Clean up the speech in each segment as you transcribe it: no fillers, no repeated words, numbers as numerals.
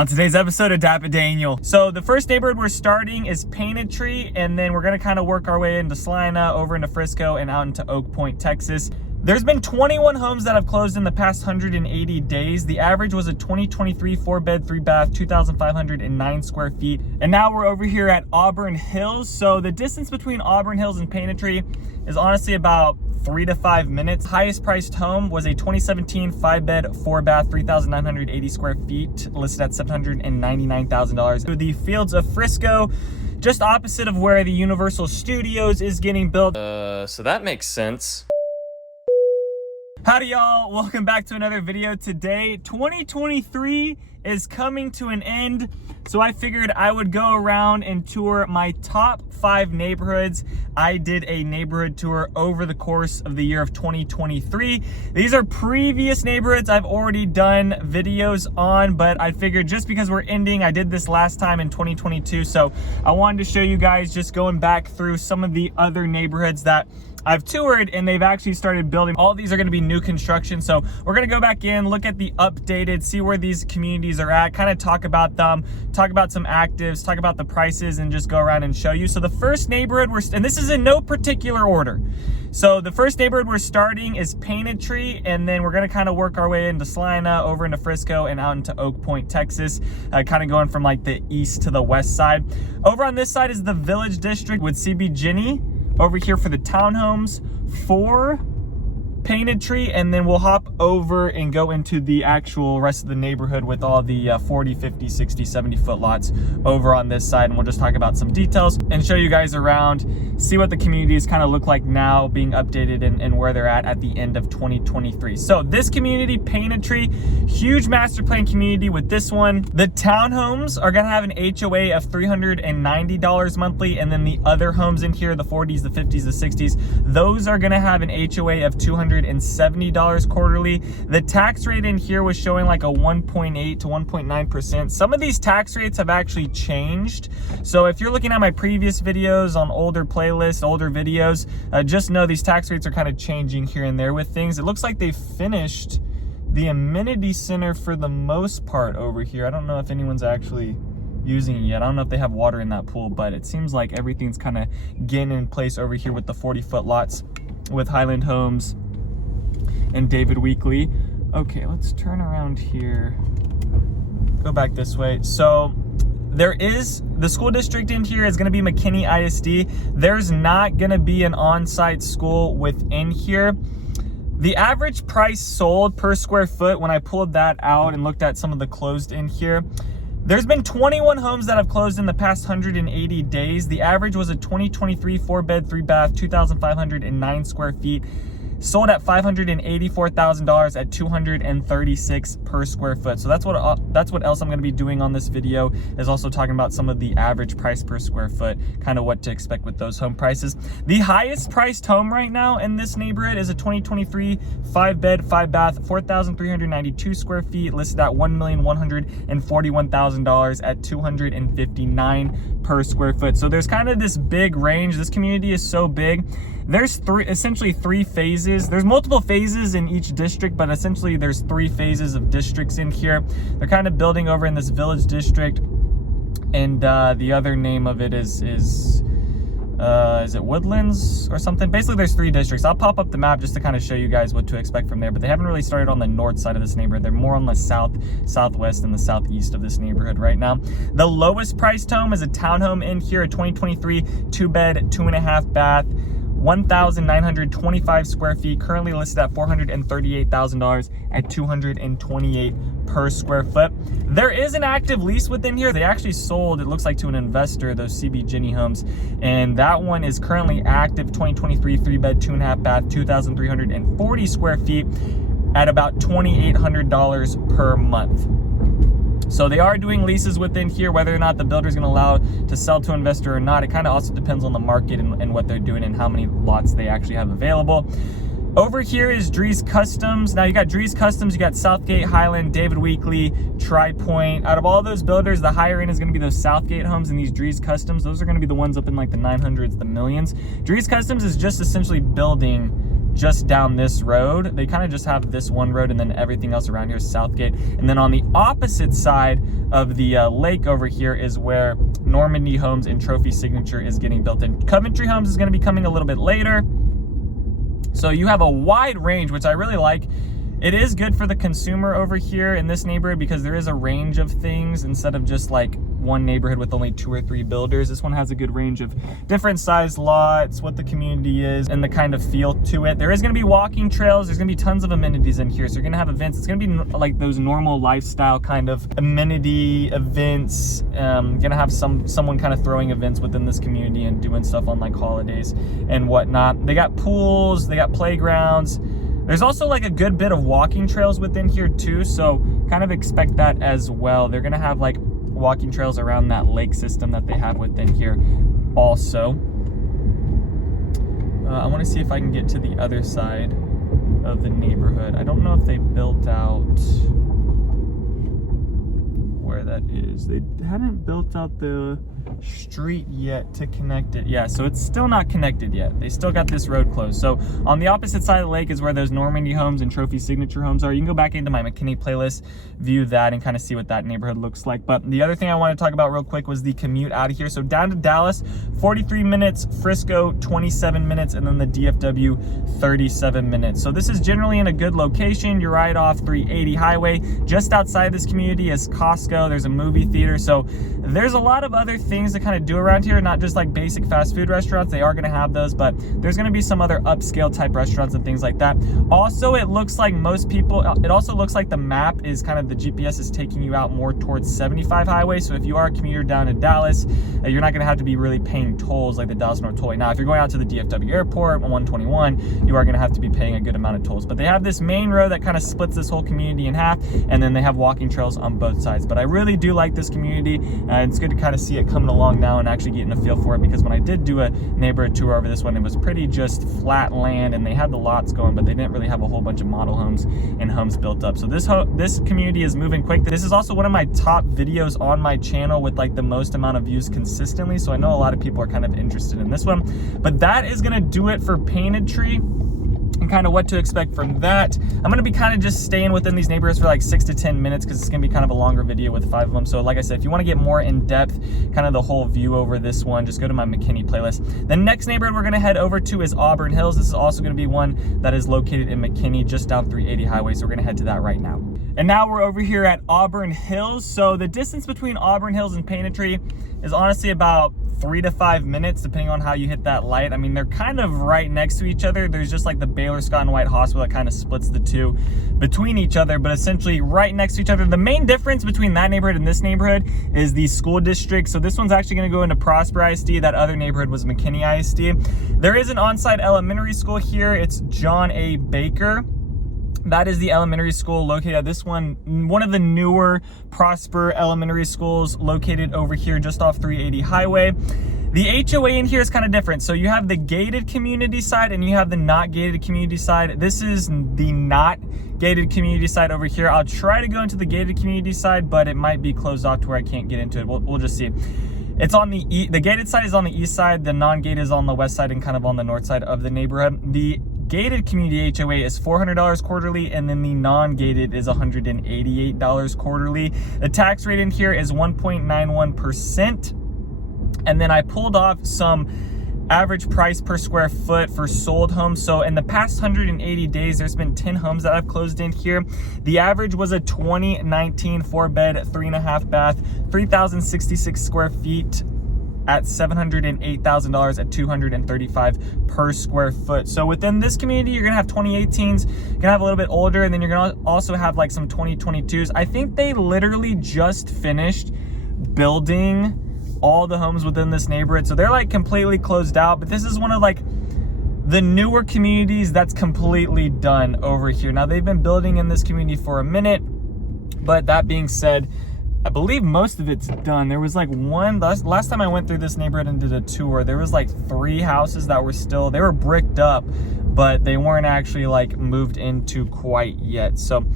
On today's episode of DAPA.DANIEL. So the first neighborhood we're starting is Painted Tree, and then we're gonna kind of work our way into Salina, over into Frisco, and out into Oak Point, Texas. There's been 21 homes that have closed in the past 180 days. The average was a 2023 4-bed, 3-bath, 2,509 square feet. And now we're over here at Auburn Hills. So the distance between Auburn Hills and Painted Tree is honestly about 3 to 5 minutes. Highest priced home was a 2017 5-bed, 4-bath, 3,980 square feet, listed at $799,000. Through the fields of Frisco, just opposite of where the Universal Studios is getting built. So that makes sense. Howdy y'all, welcome back to another video. Today, 2023 is coming to an end, so I figured I would go around and tour my top 5 neighborhoods. I did a neighborhood tour over the course of the year of 2023. These are previous neighborhoods I've already done videos on, but I figured just because we're ending, I did this last time in 2022, so I wanted to show you guys just going back through some of the other neighborhoods that I've toured and they've actually started building. All these are going to be new construction, so we're going to go back in, look at the updated, see where these communities are at, kind of talk about them, talk about some actives, talk about the prices, and just go around and show you. So the first neighborhood and this is in no particular order. So the first neighborhood we're starting is Painted Tree, and then we're going to kind of work our way into Salina, over into Frisco, and out into Oak Point, Texas, kind of going from like the east to the west side. Over on this side is the Village District with CB Ginny. Over here for the townhomes for Painted Tree, and then we'll hop over and go into the actual rest of the neighborhood with all the 40, 50, 60, 70 foot lots over on this side, and we'll just talk about some details and show you guys around, see what the communities kind of look like now being updated and where they're at the end of 2023. So this community, Painted Tree, huge master plan community with this one. The townhomes are gonna have an HOA of $390 monthly, and then the other homes in here, the 40s, the 50s, the 60s, those are gonna have an HOA of $270 quarterly. The tax rate in here was showing like a 1.8 to 1.9%. Some of these tax rates have actually changed. So if you're looking at my previous videos on older playlists, older videos, just know these tax rates are kind of changing here and there with things. It looks like they finished the amenity center for the most part over here. I don't know if anyone's actually using it yet. I don't know if they have water in that pool, but it seems like everything's kind of getting in place over here with the 40-foot lots with Highland Homes and David Weekley. Okay, let's turn around here, go back this way. So there is the school district in here is going to be McKinney ISD. There's not going to be an on-site school within here. The average price sold per square foot, when I pulled that out and looked at some of the closed in here, there's been 21 homes that have closed in the past 180 days. The average was a 2023 4-bed, 3-bath, 2,509 square feet, sold at $584,000 at $236 per square foot. So that's what else I'm going to be doing on this video, is also talking about some of the average price per square foot, kind of what to expect with those home prices. The highest priced home right now in this neighborhood is a 2023 5-bed, 5-bath, 4,392 square feet, listed at $1,141,000 at $259 per square foot. So there's kind of this big range. This community is so big. There's essentially three phases. There's multiple phases in each district, but essentially there's 3 phases of districts in here. They're kind of building over in this Village District, and the other name of it is it Woodlands or something? Basically there's 3 districts. I'll pop up the map just to kind of show you guys what to expect from there, but they haven't really started on the north side of this neighborhood. They're more on the south, southwest, and the southeast of this neighborhood right now. The lowest priced home is a townhome in here, a 2023 2-bed, 2.5 bath, 1,925 square feet, currently listed at $438,000 at $228 per square foot. There is an active lease within here. They actually sold, it looks like, to an investor, those CB Ginny homes, and that one is currently active, 2023 3-bed, 2.5 bath, 2,340 square feet at about $2,800 per month. So they are doing leases within here. Whether or not the builder is going to allow to sell to an investor or not, it kind of also depends on the market and what they're doing and how many lots they actually have available. Over here is Drees Customs. Now you got Drees Customs, you got Southgate, Highland, David Weekley, Tri-Point. Out of all those builders, the higher end is going to be those Southgate homes and these Drees Customs. Those are going to be the ones up in like the 900s, the millions. Drees Customs is just essentially building just down this road. They kind of just have this one road, and then everything else around here is Southgate. And then on the opposite side of the lake over here is where Normandy Homes and Trophy Signature is getting built in. Coventry Homes is going to be coming a little bit later. So you have a wide range, which I really like. It is good for the consumer over here in this neighborhood because there is a range of things instead of just like one neighborhood with only 2 or 3 builders. This one has a good range of different size lots, what the community is, and the kind of feel to it. There is going to be walking trails. There's going to be tons of amenities in here. So you're going to have events. It's going to be like those normal lifestyle kind of amenity events. Going to have someone kind of throwing events within this community and doing stuff on like holidays and whatnot. They got pools. They got playgrounds. There's also like a good bit of walking trails within here too, so kind of expect that as well. They're gonna have like walking trails around that lake system that they have within here also. I wanna see if I can get to the other side of the neighborhood. I don't know if they built out where that is. They hadn't built out the street yet to connect it. Yeah, so it's still not connected yet. They still got this road closed. So on the opposite side of the lake is where those Normandy Homes and Trophy Signature Homes are. You can go back into my McKinney playlist, view that, and kind of see what that neighborhood looks like. But the other thing I want to talk about real quick was the commute out of here. So down to Dallas, 43 minutes, Frisco, 27 minutes, and then the DFW, 37 minutes. So this is generally in a good location. You're right off 380 highway. Just outside this community is Costco. There's a movie theater. So there's a lot of other things to kind of do around here, not just like basic fast food restaurants. They are going to have those, but there's going to be some other upscale type restaurants and things like that. Also, it looks like it also looks like the map is kind of, the GPS is taking you out more towards 75 highway. So if you are a commuter down in Dallas, you're not going to have to be really paying tolls like the Dallas North Tollway. Now, if you're going out to the DFW airport on 121, you are going to have to be paying a good amount of tolls. But they have this main road that kind of splits this whole community in half, and then they have walking trails on both sides. But I really do like this community. It's good to kind of see it coming along now and actually getting a feel for it, because when I did do a neighborhood tour over this one, it was pretty just flat land, and they had the lots going, but they didn't really have a whole bunch of model homes and homes built up. So this community is moving quick. This is also one of my top videos on my channel with like the most amount of views consistently, so I know a lot of people are kind of interested in this one. But that is going to do it for Painted Tree and kind of what to expect from that. I'm going to be kind of just staying within these neighborhoods for like 6 to 10 minutes because it's going to be kind of a longer video with 5 of them. So like I said, if you want to get more in depth, kind of the whole view over this one, just go to my McKinney playlist. The next neighborhood we're going to head over to is Auburn Hills. This is also going to be one that is located in McKinney, just down 380 highway. So we're going to head to that right now. And now we're over here at Auburn Hills. So the distance between Auburn Hills and Painted Tree is honestly about 3 to 5 minutes, depending on how you hit that light. I mean, they're kind of right next to each other. There's just like the Baylor Scott and White Hospital that kind of splits the two between each other, but essentially right next to each other. The main difference between that neighborhood and this neighborhood is the school district. So this one's actually going to go into Prosper ISD. That other neighborhood was McKinney ISD. There is an on-site elementary school here. It's John A. Baker. That is the elementary school located at this one of the newer Prosper elementary schools located over here just off 380 highway. The HOA in here is kind of different. So you have the gated community side and you have the not gated community side. This is the not gated community side over here. I'll try to go into the gated community side, but it might be closed off to where I can't get into it. We'll just see. It's on the gated side is on the east side, the non-gated is on the west side and kind of on the north side of the neighborhood. The gated community HOA is $400 quarterly, and then the non-gated is $188 quarterly. The tax rate in here is 1.91%. And then I pulled off some average price per square foot for sold homes. So in the past 180 days, there's been 10 homes that I've closed in here. The average was a 2019 4-bed, 3.5 bath, 3,066 square feet at $708,000 at $235 per square foot. So within this community, you're gonna have 2018s, you're gonna have a little bit older, and then you're gonna also have like some 2022s. I think they literally just finished building all the homes within this neighborhood, so they're like completely closed out. But this is one of like the newer communities that's completely done over here. Now they've been building in this community for a minute, but that being said, I believe most of it's done. There was like one, last time I went through this neighborhood and did a tour, there was like 3 houses that were still, they were bricked up, but they weren't actually like moved into quite yet. So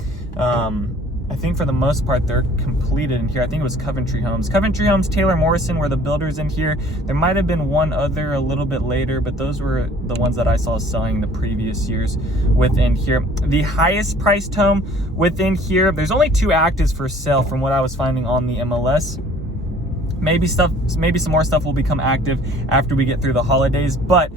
I think for the most part, they're completed in here. I think it was Coventry Homes. Coventry Homes, Taylor Morrison were the builders in here. There might have been one other a little bit later, but those were the ones that I saw selling the previous years within here. The highest priced home within here, there's only 2 actives for sale from what I was finding on the MLS. Maybe some more stuff will become active after we get through the holidays, but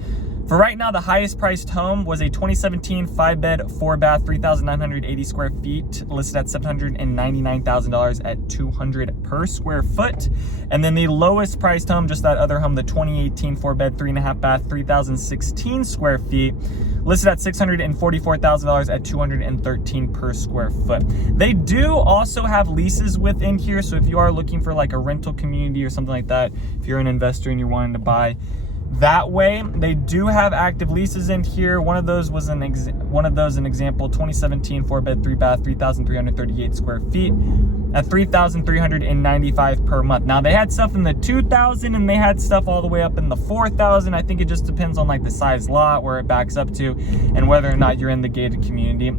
for right now, the highest priced home was a 2017 5-bed, 4-bath, 3,980 square feet, listed at $799,000 at $200 per square foot. And then the lowest priced home, just that other home, the 2018 4-bed, 3.5-bath, 3,016 square feet, listed at $644,000 at $213 per square foot. They do also have leases within here, so if you are looking for like a rental community or something like that, if you're an investor and you're wanting to buy that way, they do have active leases in here. One of those an example, 2017 4-bed, 3-bath, 3,338 square feet at $3,395 per month. Now they had stuff in the 2,000 and they had stuff all the way up in the 4,000. I think it just depends on like the size lot, where it backs up to, and whether or not you're in the gated community.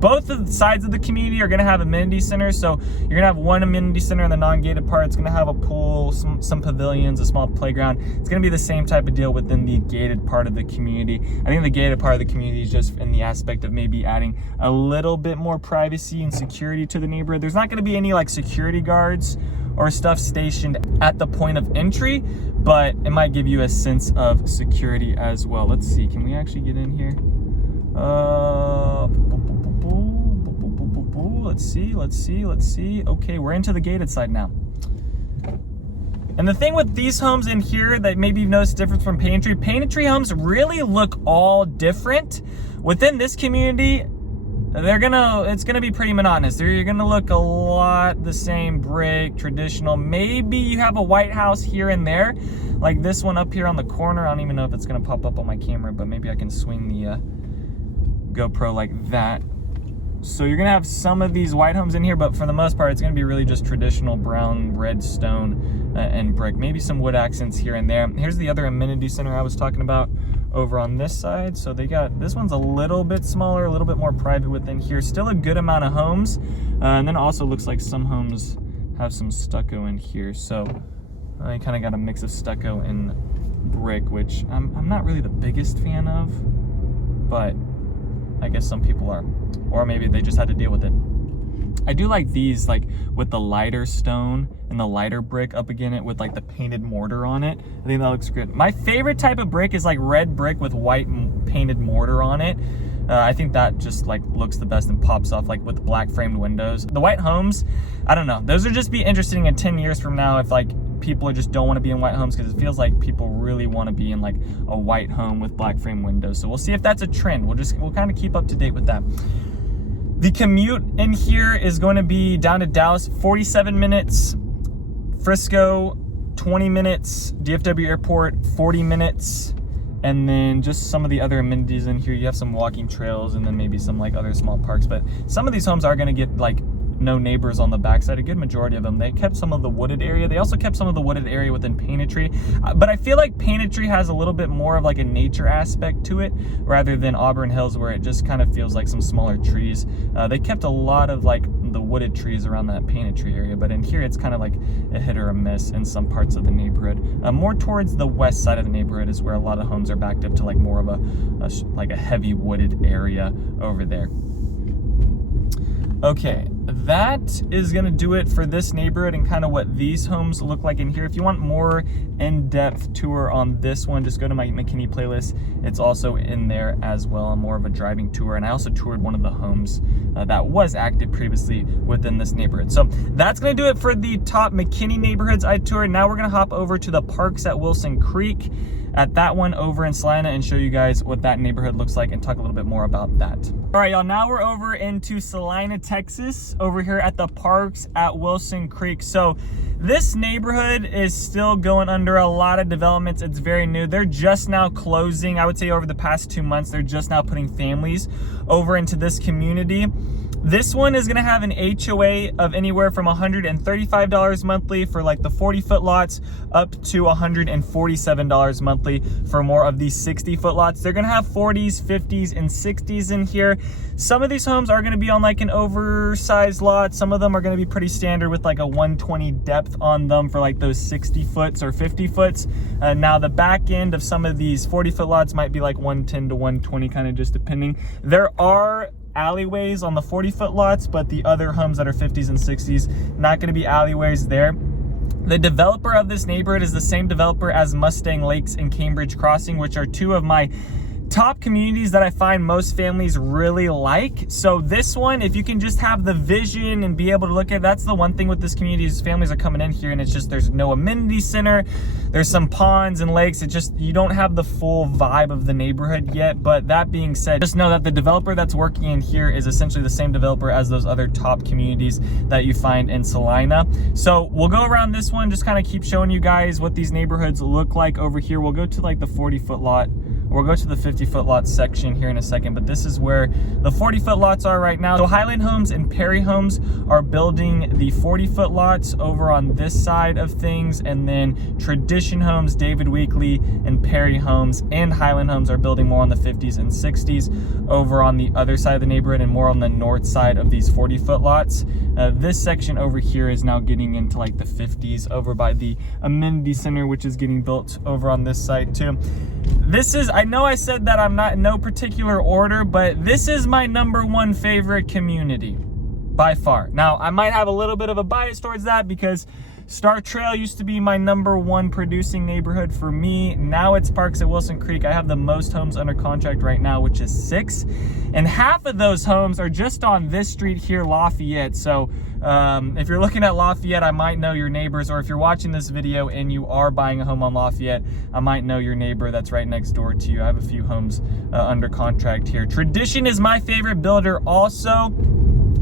Both of the sides of the community are going to have amenity centers. So you're going to have one amenity center in the non-gated part. It's going to have a pool, some pavilions, a small playground. It's going to be the same type of deal within the gated part of the community. I think the gated part of the community is just in the aspect of maybe adding a little bit more privacy and security to the neighborhood. There's not going to be any like security guards or stuff stationed at the point of entry, but it might give you a sense of security as well. Let's see, can we actually get in here? Let's see. Okay, we're into the gated side now. And the thing with these homes in here that maybe you've noticed difference from Painted Tree homes really look all different. Within this community, it's gonna be pretty monotonous. You're gonna look a lot the same, brick, traditional. Maybe you have a white house here and there, like this one up here on the corner. I don't even know if it's gonna pop up on my camera, but maybe I can swing the GoPro like that. So you're gonna have some of these white homes in here, but for the most part, it's gonna be really just traditional brown, red stone and brick. Maybe some wood accents here and there. Here's the other amenity center I was talking about over on this side. So they got, this one's a little bit smaller, a little bit more private within here. Still a good amount of homes. And then it also looks like some homes have some stucco in here. So I kind of got a mix of stucco and brick, which I'm not really the biggest fan of, but I guess some people are, or maybe they just had to deal with it. I do like these, like with the lighter stone and the lighter brick up against it with like the painted mortar on it. I think that looks good. My favorite type of brick is like red brick with white painted mortar on it. I think that just like looks the best and pops off like with black framed windows. The white homes, I don't know. Those would just be interesting in 10 years from now if like people just don't want to be in white homes, because it feels like people really want to be in like a white home with black frame windows. So we'll see if that's a trend. We'll kind of keep up to date with that. The commute in here is going to be down to Dallas, 47 minutes, Frisco, 20 minutes, DFW Airport, 40 minutes, and then just some of the other amenities in here. You have some walking trails and then maybe some like other small parks, but some of these homes are going to get like no neighbors on the backside. A good majority of them, they kept some of the wooded area. They also kept some of the wooded area within Painted Tree, but I feel like Painted Tree has a little bit more of like a nature aspect to it rather than Auburn Hills, where it just kind of feels like some smaller trees. They kept a lot of like the wooded trees around that Painted Tree area, but in here it's kind of like a hit or a miss in some parts of the neighborhood. More towards the west side of the neighborhood is where a lot of homes are backed up to like more of a heavy wooded area over there. Okay, that is gonna do it for this neighborhood and kind of what these homes look like in here. If you want more in-depth tour on this one, just go to my McKinney playlist. It's also in there as well, more of a driving tour. And I also toured one of the homes that was active previously within this neighborhood. So that's gonna do it for the top McKinney neighborhoods I toured. Now we're gonna hop over to the parks at Wilson Creek, at that one over in Salina, and show you guys what that neighborhood looks like and talk a little bit more about that. All right, y'all, now we're over into Salina, Texas, over here at the parks at Wilson Creek. So this neighborhood is still going under a lot of developments. It's very new. They're just now closing. I would say over the past 2 months, they're just now putting families over into this community. This one is gonna have an HOA of anywhere from $135 monthly for like the 40-foot lots up to $147 monthly for more of these 60-foot lots. They're gonna have 40s, 50s, and 60s in here. Some of these homes are gonna be on like an oversized lot. Some of them are gonna be pretty standard with like a 120 depth on them for like those 60 foots or 50 foots. Now the back end of some of these 40-foot lots might be like 110 to 120, kind of just depending. There are alleyways on the 40-foot lots, but the other homes that are 50s and 60s, not going to be alleyways there. The developer of this neighborhood is the same developer as Mustang Lakes and Cambridge Crossing, which are two of my top communities that I find most families really like. So this one, if you can just have the vision and be able to look at, that's the one thing with this community is families are coming in here and it's just, there's no amenity center, there's some ponds and lakes. It just, you don't have the full vibe of the neighborhood yet. But that being said, just know that the developer that's working in here is essentially the same developer as those other top communities that you find in Salina. So we'll go around this one, just kind of keep showing you guys what these neighborhoods look like over here. We'll go to like the 40-foot lot. We'll go to the 50-foot lot section here in a second, but this is where the 40-foot lots are right now. So Highland Homes and Perry Homes are building the 40-foot lots over on this side of things, and then Tradition Homes, David Weekley, and Perry Homes and Highland Homes are building more on the 50s and 60s over on the other side of the neighborhood and more on the north side of these 40-foot lots. This section over here is now getting into like the 50s over by the amenity center, which is getting built over on this side too. This is, I know I said that I'm not in no particular order, but this is my #1 favorite community by far. Now, I might have a little bit of a bias towards that because Star Trail used to be my #1 producing neighborhood for me. Now it's Parks at Wilson Creek. I have the most homes under contract right now, which is 6. And half of those homes are just on this street here, Lafayette. So if you're looking at Lafayette, I might know your neighbors. Or if you're watching this video and you are buying a home on Lafayette, I might know your neighbor that's right next door to you. I have a few homes under contract here. Tradition is my favorite builder also.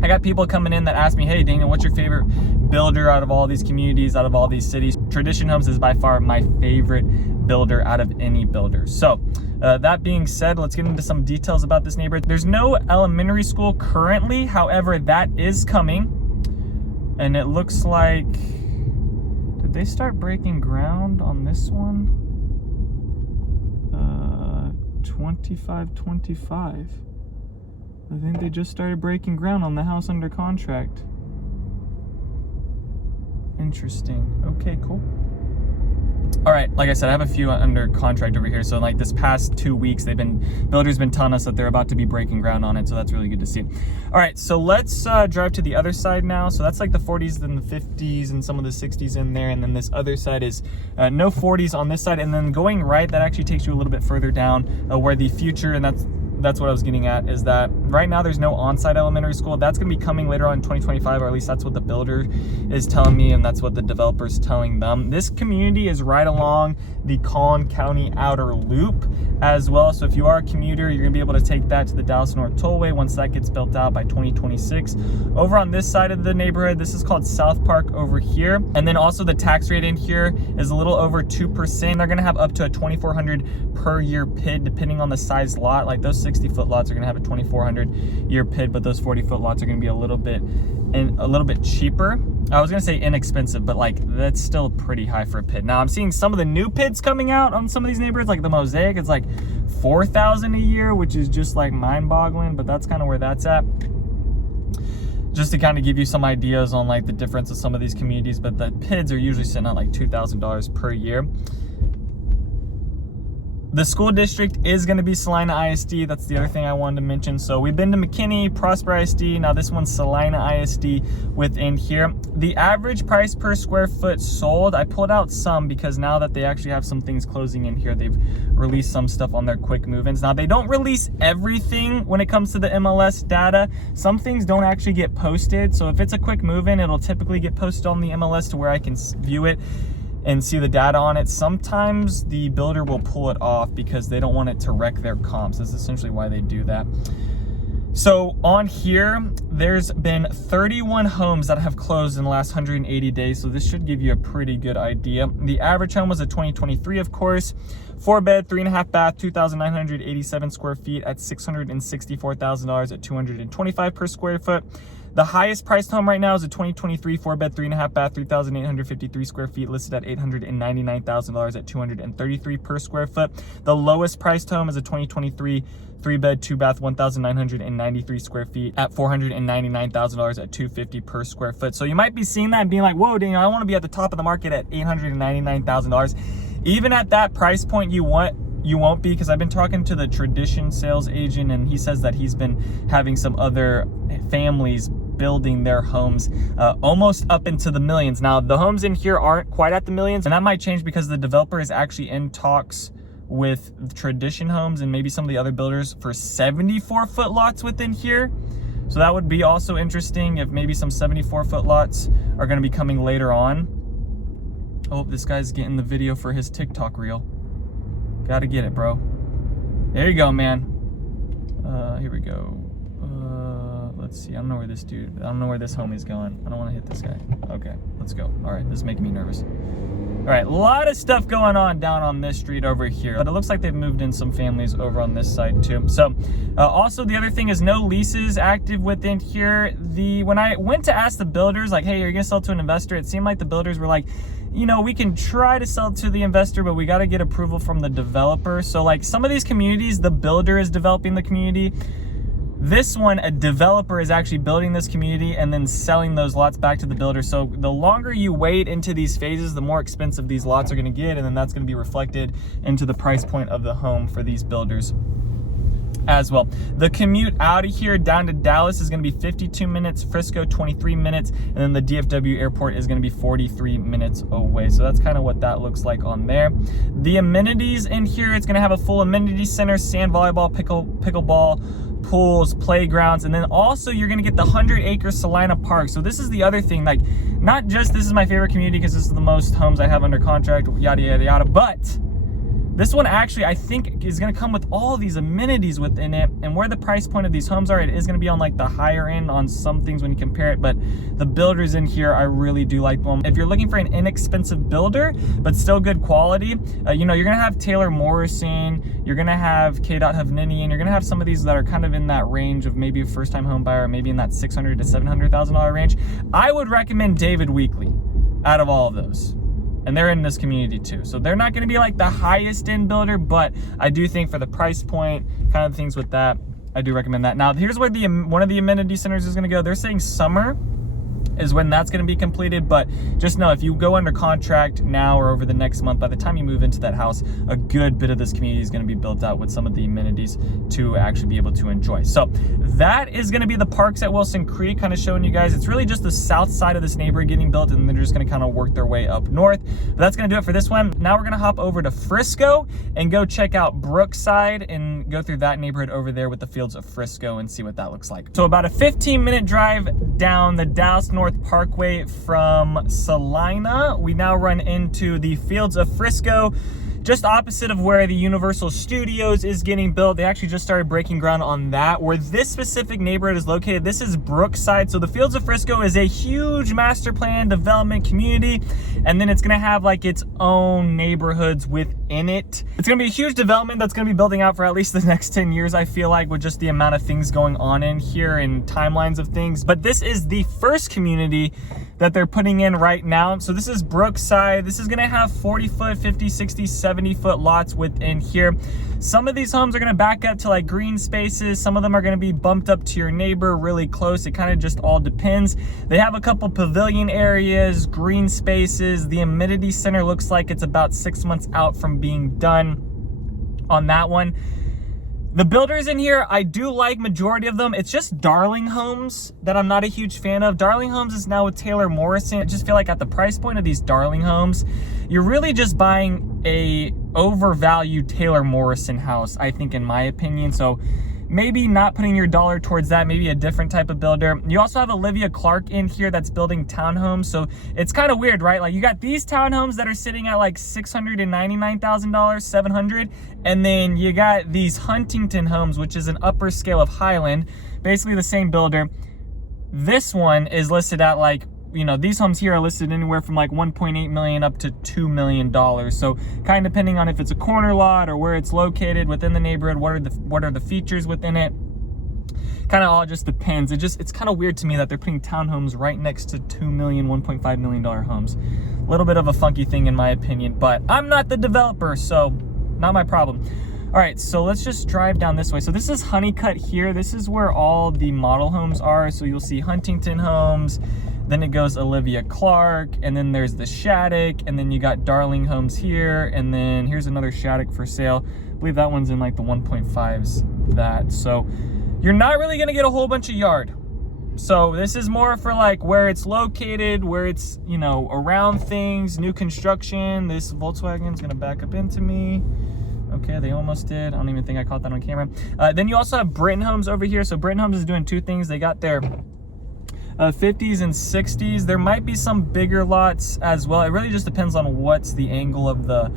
I got people coming in that ask me, hey Daniel, what's your favorite builder out of all these communities, out of all these cities? Tradition Homes is by far my favorite builder out of any builder. So that being said, let's get into some details about this neighborhood. There's no elementary school currently, however, that is coming. And it looks like, did they start breaking ground on this one? 2525. I think they just started breaking ground on the house under contract. Interesting. Okay, cool. All right, like I said, I have a few under contract over here. So like this past 2 weeks, builders been telling us that they're about to be breaking ground on it. So that's really good to see. All right, so let's drive to the other side now. So that's like the 40s and the 50s and some of the 60s in there. And then this other side is no 40s on this side. And then going right, that actually takes you a little bit further down where the future, and that's what I was getting at, is that right now there's no on-site elementary school. That's gonna be coming later on in 2025, or at least that's what the builder is telling me, and that's what the developer's telling them. This community is right along the Collin County Outer Loop as well. So if you are a commuter, you're gonna be able to take that to the Dallas North Tollway once that gets built out by 2026. Over on this side of the neighborhood, this is called South Park over here. And then also the tax rate in here is a little over 2%. They're gonna have up to a $2,400 per year PID depending on the size lot. Like those 60-foot lots are gonna have a $2,400 year PID, but those 40-foot lots are gonna be a little bit cheaper. I was gonna say inexpensive, but like that's still pretty high for a PID. Now I'm seeing some of the new PIDs coming out on some of these neighborhoods, like the Mosaic. It's like $4,000 a year, which is just like mind-boggling, but that's kind of where that's at. Just to kind of give you some ideas on like the difference of some of these communities, but the PIDs are usually sitting at like $2,000 per year. The school district is going to be Salina ISD. That's the other thing I wanted to mention. So we've been to McKinney, Prosper ISD. Now this one's Salina ISD within here. The average price per square foot sold, I pulled out some because now that they actually have some things closing in here, they've released some stuff on their quick move-ins. Now they don't release everything when it comes to the MLS data. Some things don't actually get posted. So if it's a quick move-in, it'll typically get posted on the MLS to where I can view it and see the data on it. Sometimes the builder will pull it off because they don't want it to wreck their comps. That's essentially why they do that. So on here, there's been 31 homes that have closed in the last 180 days. So this should give you a pretty good idea. The average home was a 2023, of course. 4-bed, 3.5 bath, 2,987 square feet at $664,000 at $225 per square foot. The highest priced home right now is a 2023 4-bed, 3.5 bath, 3,853 square feet, listed at $899,000 at $233 per square foot. The lowest priced home is a 2023 3-bed, 2-bath, 1,993 square feet at $499,000 at $250 per square foot. So you might be seeing that and being like, whoa, Daniel, I want to be at the top of the market at $899,000. Even at that price point, you won't be, because I've been talking to the Tradition sales agent, and he says that he's been having some other families building their homes almost up into the millions. Now, the homes in here aren't quite at the millions, and that might change because the developer is actually in talks with Tradition Homes and maybe some of the other builders for 74-foot lots within here. So that would be also interesting if maybe some 74-foot lots are going to be coming later on. Oh, this guy's getting the video for his TikTok reel. Gotta get it, bro. There you go, man. Here we go. Let's see. I don't know where this homie's going. I don't want to hit this guy. Okay, let's go. All right, this is making me nervous. All right, a lot of stuff going on down on this street over here, but it looks like they've moved in some families over on this side too. So also the other thing is no leases active within here. When I went to ask the builders, like, hey, you're gonna sell to an investor, it seemed like the builders were like, you know, we can try to sell to the investor, but we got to get approval from the developer. So like some of these communities, the builder is developing the community. This one, a developer is actually building this community and then selling those lots back to the builder. So the longer you wait into these phases, the more expensive these lots are going to get, and then that's going to be reflected into the price point of the home for these builders as well. The commute out of here down to Dallas is going to be 52 minutes, Frisco 23 minutes, and then the DFW airport is going to be 43 minutes away. So that's kind of what that looks like on there. The amenities in here, it's going to have a full amenity center, sand volleyball, pickleball, pools, playgrounds, and then also you're going to get the 100-acre Salina Park. So this is the other thing, like, not just this is my favorite community because this is the most homes I have under contract, yada yada yada, but this one actually, I think, is going to come with all these amenities within it, and where the price point of these homes are, it is going to be on like the higher end on some things when you compare it, but the builders in here, I really do like them. If you're looking for an inexpensive builder, but still good quality, you know, you're going to have Taylor Morrison, you're going to have K.Dot Hovnanian, you're going to have some of these that are kind of in that range of maybe a first-time home buyer, maybe in that $600,000 to $700,000 range. I would recommend David Weekley out of all of those. And they're in this community too. So they're not going to be like the highest end builder, but I do think for the price point, kind of things with that, I do recommend that. Now, here's where one of the amenity centers is going to go. They're saying summer is when that's going to be completed, but just know if you go under contract now or over the next month, by the time you move into that house, a good bit of this community is going to be built out with some of the amenities to actually be able to enjoy. So that is going to be the parks at Wilson Creek, kind of showing you guys. It's really just the south side of this neighborhood getting built, and they're just going to kind of work their way up north. But that's going to do it for this one. Now we're going to hop over to Frisco and go check out Brookside and go through that neighborhood over there with the Fields of Frisco and see what that looks like. So about a 15-minute drive down the Dallas North Parkway from Salina, we now run into the Fields of Frisco, just opposite of where the Universal Studios is getting built. They actually just started breaking ground on that. Where this specific neighborhood is located, this is Brookside. So the Fields of Frisco is a huge master plan development community, and then it's gonna have like its own neighborhoods within it. It's gonna be a huge development that's gonna be building out for at least the next 10 years, I feel like, with just the amount of things going on in here and timelines of things. But this is the first community that they're putting in right now. So this is Brookside. This is gonna have 40-foot, 50, 60, 70-foot lots within here. Some of these homes are gonna back up to like green spaces. Some of them are gonna be bumped up to your neighbor really close. It kind of just all depends. They have a couple pavilion areas, green spaces. The amenity center looks like it's about 6 months out from being done on that one. The builders in here, I do like majority of them. It's just Darling Homes that I'm not a huge fan of. Darling Homes is now with Taylor Morrison. I just feel like at the price point of these Darling Homes, you're really just buying a overvalued Taylor Morrison house, I think, in my opinion. So maybe not putting your dollar towards that, maybe a different type of builder. You also have Olivia Clark in here that's building townhomes. So it's kind of weird, right? Like you got these townhomes that are sitting at like $699,000, $700,000. And then you got these Huntington homes, which is an upper scale of Highland, basically the same builder. This one is listed at like, you know, these homes here are listed anywhere from like 1.8 million up to $2 million. So kind of depending on if it's a corner lot or where it's located within the neighborhood, what are the features within it. Kind of all just depends. It's kind of weird to me that they're putting townhomes right next to $2 million, $1.5 million homes. A little bit of a funky thing in my opinion, but I'm not the developer, so not my problem. All right, so let's just drive down this way. So this is Honeycutt here. This is where all the model homes are. So you'll see Huntington Homes, then it goes Olivia Clark, and then there's the Shattuck, and then you got Darling Homes here, and then here's another Shattuck for sale. I believe that one's in like the 1.5s, that. So you're not really gonna get a whole bunch of yard. So this is more for like where it's located, where it's, you know, around things, new construction. This Volkswagen's gonna back up into me. Okay, they almost did. I don't even think I caught that on camera. Then you also have Britton Homes over here. So Britton Homes is doing two things. They got their 50s and 60s. There might be some bigger lots as well. It really just depends on what's the angle of the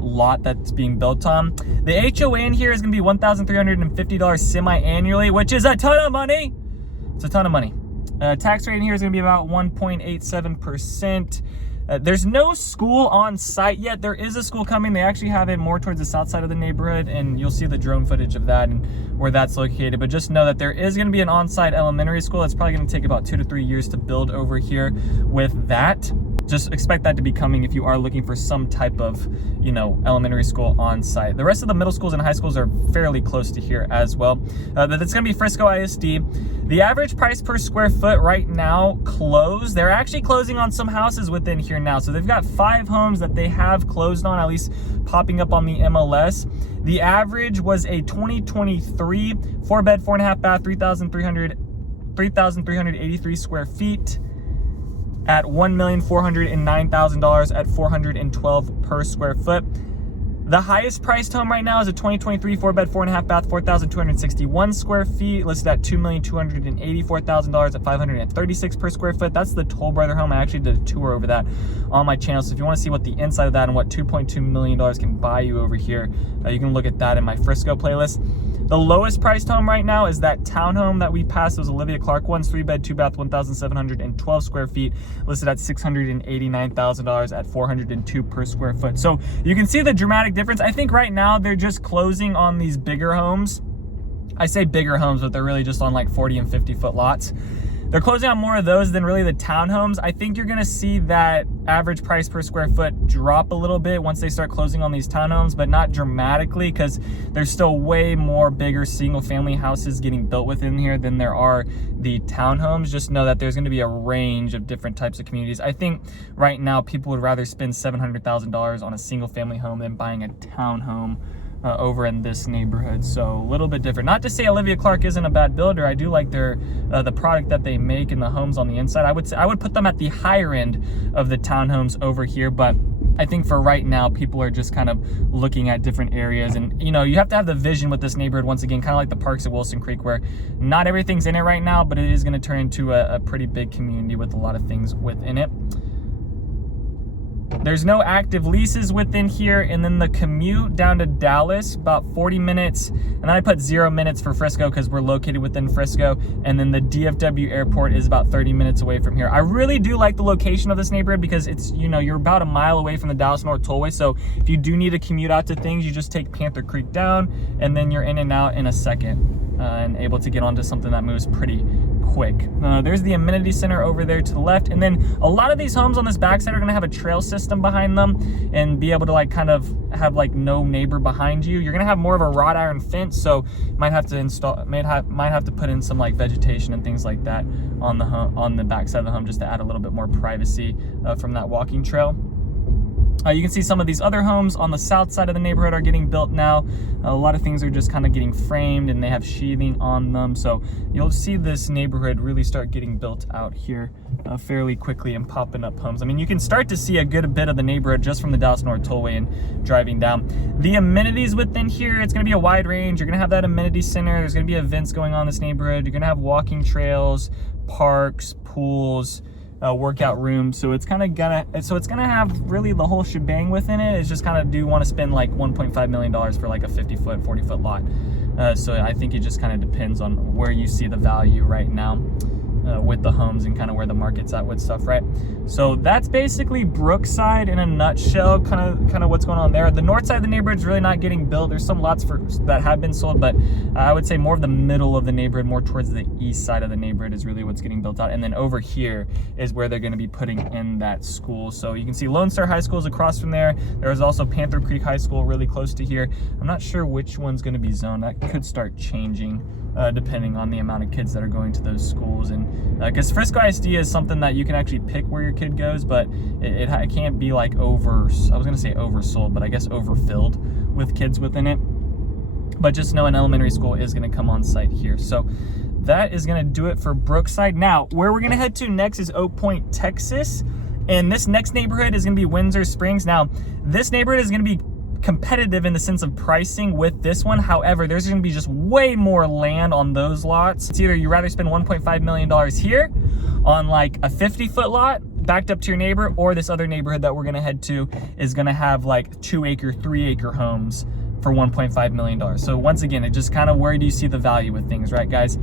lot that's being built on. The HOA in here is gonna be $1,350 semi-annually, which is a ton of money. It's a ton of money. Tax rate in here is gonna be about 1.87%. There's no school on site yet. There is a school coming. They actually have it more towards the south side of the neighborhood, and you'll see the drone footage of that and where that's located. But just know that there is going to be an on-site elementary school. It's probably going to take about 2 to 3 years to build over here with that. Just expect that to be coming if you are looking for some type of, you know, elementary school on site. The rest of the middle schools and high schools are fairly close to here as well. But it's going to be Frisco ISD. The average price per square foot right now closed. They're actually closing on some houses within here now. So they've got 5 homes that they have closed on, at least popping up on the MLS. The average was a 2023 4-bed, 4.5 bath, 3,383 square feet at $1,409,000 at $412 per square foot. The highest priced home right now is a 2023 4-bed, 4.5 bath, 4,261 square feet, listed at $2,284,000 at $536 per square foot. That's the Toll Brother home. I actually did a tour over that on my channel. So if you want to see what the inside of that and what $2.2 million can buy you over here, you can look at that in my Frisco playlist. The lowest priced home right now is that townhome that we passed. Those Olivia Clark ones, 3-bed, 2-bath, 1,712 square feet, listed at $689,000 at $402 per square foot. So you can see the dramatic difference. I think right now they're just closing on these bigger homes. I say bigger homes, but they're really just on like 40 and 50 foot lots. They're closing on more of those than really the townhomes. I think you're gonna see that average price per square foot drop a little bit once they start closing on these townhomes, but not dramatically, because there's still way more bigger single family houses getting built within here than there are the townhomes. Just know that there's gonna be a range of different types of communities. I think right now people would rather spend $700,000 on a single family home than buying a townhome over in this neighborhood. So a little bit different. Not to say Olivia Clark isn't a bad builder. I do like their the product that they make and the homes on the inside. I would put them at the higher end of the townhomes over here, but I think for right now people are just kind of looking at different areas, and you know, you have to have the vision with this neighborhood once again, kind of like the parks at Wilson Creek, where not everything's in it right now, but it is going to turn into a pretty big community with a lot of things within it. There's no active leases within here, and then the commute down to Dallas, about 40 minutes, and then I put 0 minutes for Frisco because we're located within Frisco, and then the DFW airport is about 30 minutes away from here. I really do like the location of this neighborhood because it's, you know, you're about a mile away from the Dallas North Tollway, so if you do need to commute out to things, you just take Panther Creek down, and then you're in and out in a second, and able to get onto something that moves pretty quick. There's the amenity center over there to the left, and then a lot of these homes on this backside are going to have a trail system behind them and be able to like kind of have like no neighbor behind you. You're going to have more of a wrought iron fence, so might have to put in some like vegetation and things like that on the backside of the home just to add a little bit more privacy from that walking trail. You can see some of these other homes on the south side of the neighborhood are getting built now. A lot of things are just kind of getting framed and they have sheathing on them. So you'll see this neighborhood really start getting built out here fairly quickly and popping up homes. I mean, you can start to see a good bit of the neighborhood just from the Dallas North Tollway and driving down. The amenities within here, it's going to be a wide range. You're going to have that amenity center. There's going to be events going on in this neighborhood. You're going to have walking trails, parks, pools, workout room. So it's gonna have really the whole shebang within it. It's just kind of, do you want to spend like $1.5 million for like a 50-foot, 40-foot lot? So I think it just kind of depends on where you see the value right now with the homes and kind of where the market's at with stuff, right? So that's basically Brookside in a nutshell, kind of what's going on there. The north side of the neighborhood is really not getting built. There's some lots that have been sold, but I would say more of the middle of the neighborhood, more towards the east side of the neighborhood is really what's getting built out. And then over here is where they're going to be putting in that school. So you can see Lone Star High School is across from there. There is also Panther Creek High School really close to here. I'm not sure which one's going to be zoned. That could start changing depending on the amount of kids that are going to those schools. And because Frisco ISD is something that you can actually pick where your kid goes, but it can't be like I was going to say oversold, but I guess overfilled with kids within it. But just know an elementary school is going to come on site here. So that is going to do it for Brookside. Now, where we're going to head to next is Oak Point, Texas. And this next neighborhood is going to be Windsor Springs. Now, this neighborhood is going to be competitive in the sense of pricing with this one. However, there's going to be just way more land on those lots. It's either you rather spend $1.5 million here on like a 50-foot lot backed up to your neighbor, or this other neighborhood that we're going to head to is going to have like 2-acre, 3-acre homes for $1.5 million. So once again, it just kind of, where do you see the value with things, right, guys?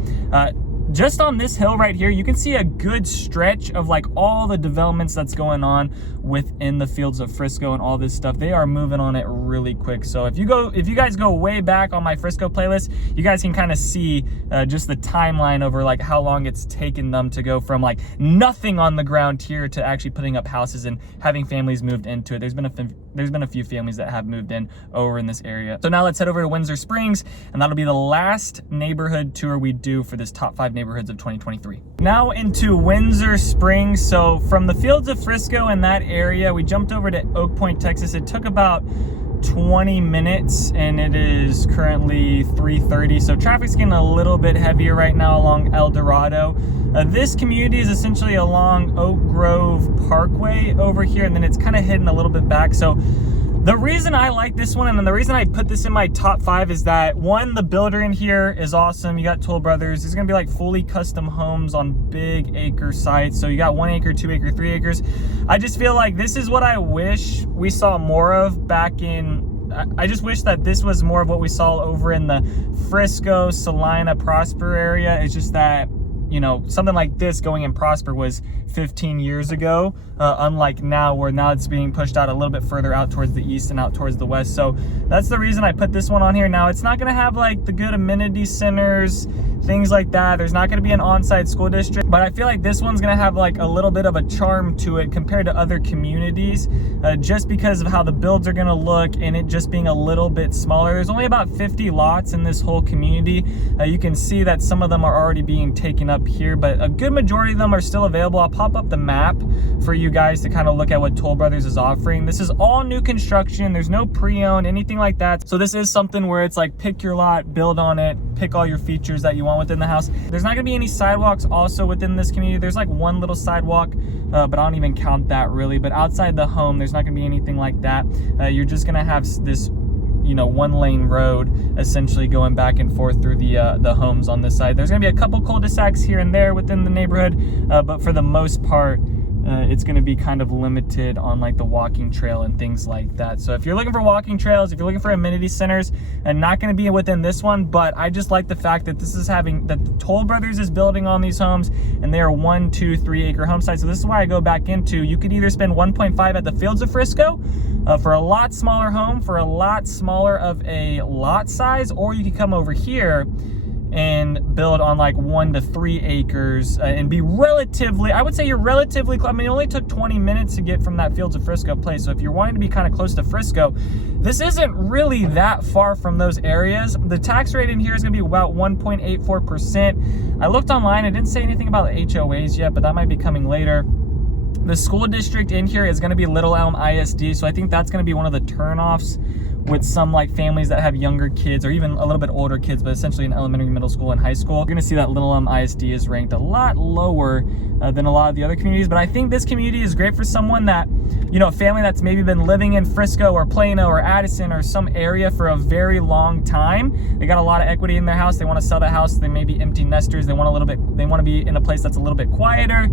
Just on this hill right here, you can see a good stretch of like all the developments that's going on within the fields of Frisco and all this stuff. They are moving on it really quick. So if you guys go way back on my Frisco playlist, you guys can kind of see just the timeline over like how long it's taken them to go from like nothing on the ground here to actually putting up houses and having families moved into it. There's been a few families that have moved in over in this area. So now let's head over to Windsor Springs, and that'll be the last neighborhood tour we do for this top 5 neighborhoods of 2023. Now into Windsor Springs. So from the fields of Frisco and that area, we jumped over to Oak Point, Texas. It took about 20 minutes and it is currently 3:30. So traffic's getting a little bit heavier right now along El Dorado. This community is essentially along Oak Grove Parkway over here, and then it's kind of hidden a little bit back. So the reason I like this one, and then the reason I put this in my top 5, is that one, the builder in here is awesome. You got Toll Brothers. There's gonna be like fully custom homes on big acre sites. So you got 1 acre, 2 acre, 3 acres. I just feel like this is what I wish we saw more of back in, I just wish that this was more of what we saw over in the Frisco, Salina, Prosper area. It's just that, you know, something like this going in Prosper was 15 years ago, unlike now, where now it's being pushed out a little bit further out towards the east and out towards the west. So that's the reason I put this one on here. Now, it's not going to have like the good amenity centers, things like that. There's not going to be an on-site school district, but I feel like this one's going to have like a little bit of a charm to it compared to other communities, just because of how the builds are going to look and it just being a little bit smaller. There's only about 50 lots in this whole community. You can see that some of them are already being taken up here, but a good majority of them are still available. I'll pop up the map for you guys to kind of look at what Toll Brothers is offering. This is all new construction. There's no pre-owned, anything like that. So this is something where it's like pick your lot, build on it, pick all your features that you want within the house. There's not gonna be any sidewalks also within this community. There's like one little sidewalk, but I don't even count that really. But outside the home, there's not gonna be anything like that. You're just gonna have this, you know, 1-lane road essentially going back and forth through the homes on this side. There's gonna be a couple cul-de-sacs here and there within the neighborhood, but for the most part, it's going to be kind of limited on like the walking trail and things like that. So if you're looking for walking trails, if you're looking for amenity centers, and not going to be within this one, but I just like the fact that this is having, that the Toll Brothers is building on these homes, and they are 1, 2, 3 acre home sites. So this is why I go back into, you could either spend 1.5 at the Fields of Frisco for a lot smaller home, for a lot smaller of a lot size, or you could come over here and build on like 1 to 3 acres and be relatively, I would say you're relatively, I mean, it only took 20 minutes to get from that Fields of Frisco place. So if you're wanting to be kind of close to Frisco, this isn't really that far from those areas. The tax rate in here is gonna be about 1.84%. I looked online, it didn't say anything about HOAs yet, but that might be coming later. The school district in here is gonna be Little Elm ISD. So I think that's gonna be one of the turnoffs with some like families that have younger kids or even a little bit older kids, but essentially in elementary, middle school, and high school. You're gonna see that Little Elm ISD is ranked a lot lower than a lot of the other communities. But I think this community is great for someone that, you know, a family that's maybe been living in Frisco or Plano or Addison or some area for a very long time. They got a lot of equity in their house. They want to sell the house. They may be empty nesters. They want to be in a place that's a little bit quieter,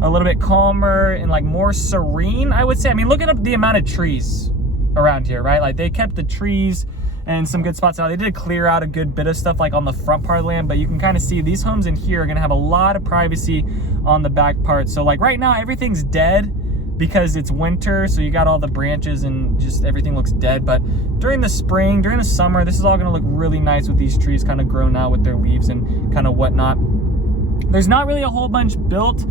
a little bit calmer, and like more serene, I would say. I mean, look at the amount of trees around here, right? Like they kept the trees and some good spots out. They did clear out a good bit of stuff like on the front part of the land, but you can kind of see these homes in here are gonna have a lot of privacy on the back part. So like right now, everything's dead because it's winter, so you got all the branches and just everything looks dead. But during the spring, during the summer, this is all gonna look really nice with these trees kind of grown out with their leaves and kind of whatnot. There's not really a whole bunch built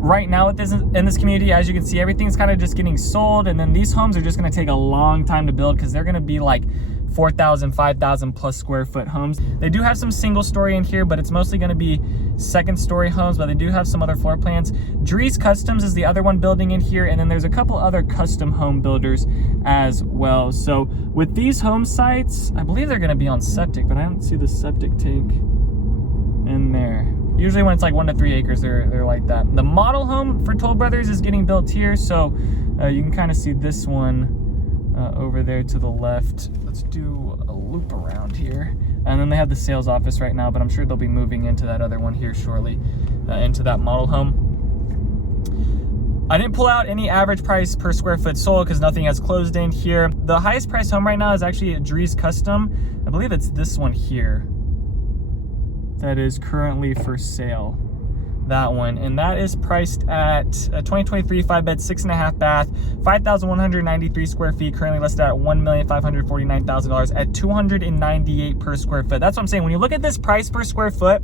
right now in this community. As you can see, everything's kind of just getting sold, and then these homes are just going to take a long time to build because they're going to be like 4,000, 5,000 plus square foot homes. They do have some single story in here, but it's mostly going to be second story homes, but they do have some other floor plans. Dries Customs is the other one building in here, and then there's a couple other custom home builders as well. So with these home sites, I believe they're going to be on septic, but I don't see the septic tank in there. Usually when it's like 1 to 3 acres, they're like that. The model home for Toll Brothers is getting built here, so you can kind of see this one over there to the left. Let's do a loop around here. And then they have the sales office right now, but I'm sure they'll be moving into that other one here shortly, into that model home. I didn't pull out any average price per square foot sold because nothing has closed in here. The highest price home right now is actually a Dries Custom. I believe it's this one here that is currently for sale, that one, and that is priced at a 2023 5-bed 6.5 bath, 5,193 square feet, currently listed at $1,549,000 at $298 per square foot. That's what I'm saying. When you look at this price per square foot,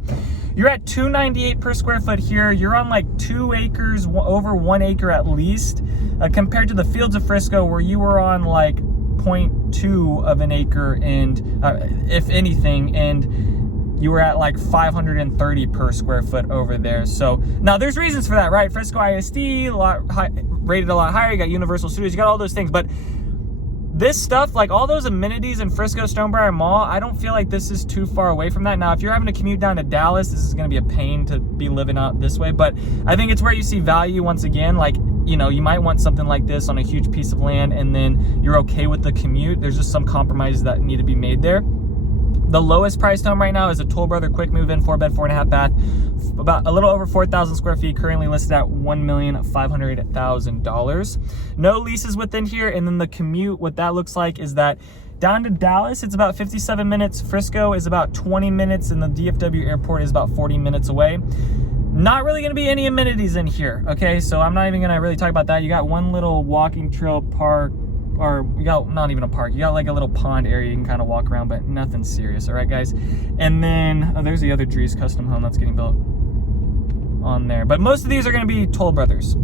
you're at $298 per square foot here. You're on like 2 acres, over 1 acre at least, compared to the Fields of Frisco where you were on like 0.2 of an acre, and if anything, and you were at like 530 per square foot over there. So now there's reasons for that, right? Frisco ISD, rated a lot higher. You got Universal Studios, you got all those things. But this stuff, like all those amenities in Frisco Stonebriar Mall, I don't feel like this is too far away from that. Now, if you're having to commute down to Dallas, this is going to be a pain to be living out this way. But I think it's where you see value once again. Like, you know, you might want something like this on a huge piece of land, and then you're okay with the commute. There's just some compromises that need to be made there. The lowest priced home right now is a Toll Brother quick move-in 4-bed 4.5 bath, about a little over 4,000 square feet, currently listed at $1,500,000. No leases within here, and then the commute, what that looks like is that down to Dallas, it's about 57 minutes. Frisco is about 20 minutes, and the DFW airport is about 40 minutes away. Not really going to be any amenities in here, okay? So I'm not even going to really talk about that. You got one little walking trail park, or you got not even a park, you got like a little pond area you can kind of walk around, but nothing serious. All right, guys. And then there's the other Dries custom home that's getting built on there, but most of these are going to be Toll Brothers.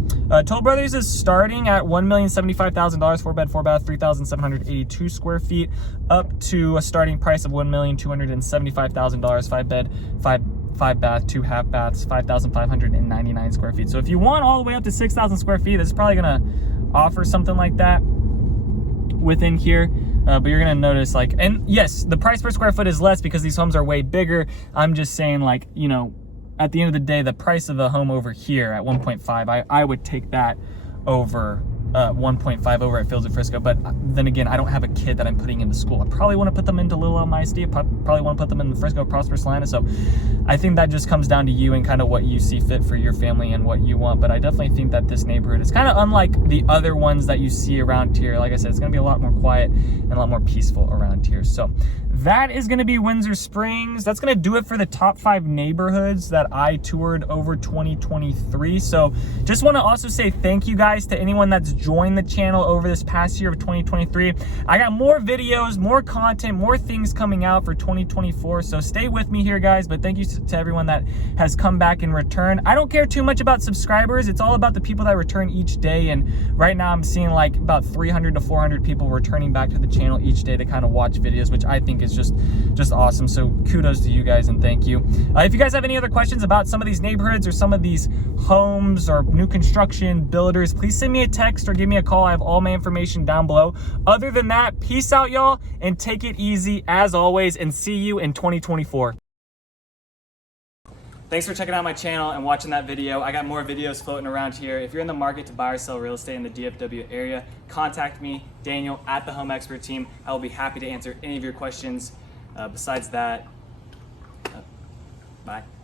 Toll Brothers is starting at $1,075,000, 4-bed 4-bath 3,782 square feet, up to a starting price of $1,275,000, 5-bed 5-bath 2 half baths, 5,599 square feet. So if you want all the way up to 6,000 square feet, this is probably going to offer something like that within here, but you're gonna notice, like, and yes, the price per square foot is less because these homes are way bigger. I'm just saying, like, you know, at the end of the day, the price of a home over here at 1.5, I would take that over 1.5 over at Fields of Frisco. But then again, I don't have a kid that I'm putting into school. I probably want to put them into Little Elm ISD. Probably want to put them in the Frisco Prosper Salina. So I think that just comes down to you and kind of what you see fit for your family and what you want. But I definitely think that this neighborhood is kind of unlike the other ones that you see around here. Like I said, it's going to be a lot more quiet and a lot more peaceful around here. So that is going to be Windsor Springs. That's going to do it for the top 5 neighborhoods that I toured over 2023. So just want to also say thank you guys to anyone that's joined the channel over this past year of 2023. I got more videos, more content, more things coming out for 2024. So stay with me here, guys. But thank you to everyone that has come back in return. I don't care too much about subscribers. It's all about the people that return each day. And right now I'm seeing like about 300 to 400 people returning back to the channel each day to kind of watch videos, which I think is just awesome. So kudos to you guys and thank you. If you guys have any other questions about some of these neighborhoods or some of these homes or new construction builders, please send me a text or give me a call. I have all my information down below. Other than that, peace out, y'all, and take it easy as always, and see you in 2024. Thanks for checking out my channel and watching that video. I got more videos floating around here. If you're in the market to buy or sell real estate in the DFW area, contact me, Daniel, at the Home Expert Team. I will be happy to answer any of your questions. Besides that, bye.